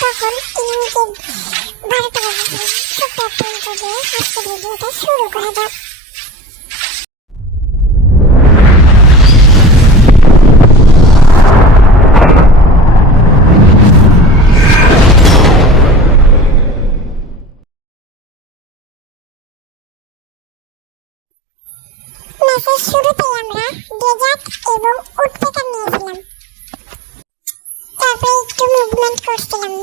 তখন এনিমিকে 12টা বাজে। ছোট্ট একটা ইন্ট্রো দিয়ে আজকের ভিডিওটা শুরু করা যাক। ম্যাচের শুরুতেই আমরা ডেজার্ট এবং উডপেকার নিয়েছিলাম, তারপরে একটু মুভমেন্ট করছিলাম।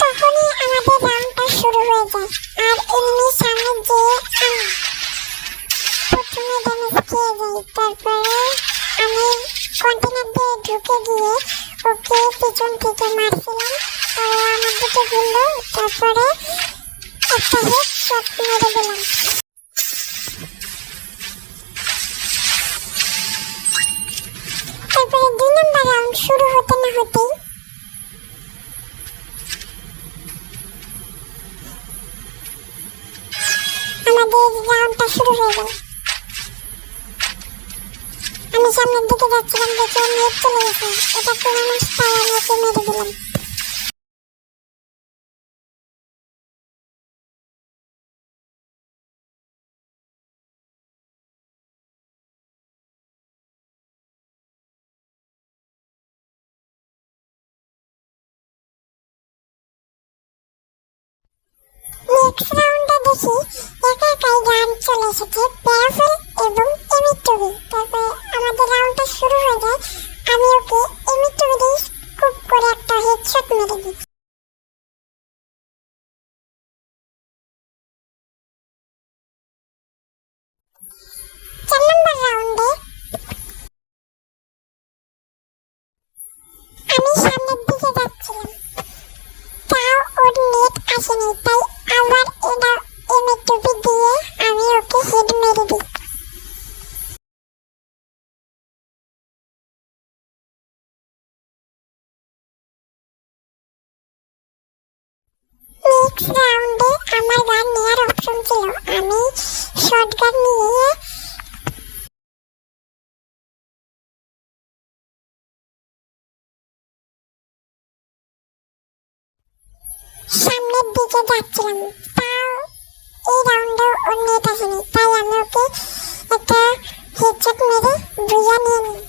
তখনই আমাদের রাউন্ডটা শুরু হয়ে যায় আর এনিমির সামনে যে প্রথমে ড্যামেজ খেয়ে যাই। তারপরে আমি কন্টেনার দিয়ে ঢুকে গিয়ে ওকে পিছন থেকে মারছিলাম, আর আমার দিকে ঘুরলো। তারপরে একটা হেডশট মেরে দিলাম। তারপরে 2 নম্বর রাউন্ড শুরু হতে না হতেই আমাদের রাউন্ডটা শুরু হয়ে গেল। আমি সামনের দিকে যাচ্ছিলাম, দেখে নেট চলে গেছে। এটা কোন মানুষ, তাই আমি ওকে মেরে দিলাম। নেক্সট রাউন্ডে দেখি একা একাই গান চলে এসেছে প্যারাফেল এবং এমিটুবি। তারপরে আমাদের রাউন্ডটা শুরু হয়ে যায়। আমি ওকে এমিটুবি দিয়ে স্কুপ করে একটা হেডশট মেরে দিই। চার নম্বর রাউন্ডে আমি সামনের দিকে যাচ্ছিলাম, তাও ওর নেট আসেনি, তাই আবার এটা এমিটুবি দিয়ে আমি ওকে হেড মেরে দিই। নেক্সট রাউন্ডে আমার গান নেওয়ার অপশন ছিল, আমি শটগান নিয়ে সামনের দিকে যাচ্ছিলাম, তাও এই রাউন্ডে ওর নেট আসেনি, তাই আমি ওকে একটা হেডশট মেরে বুঝা নিয়ে নিই।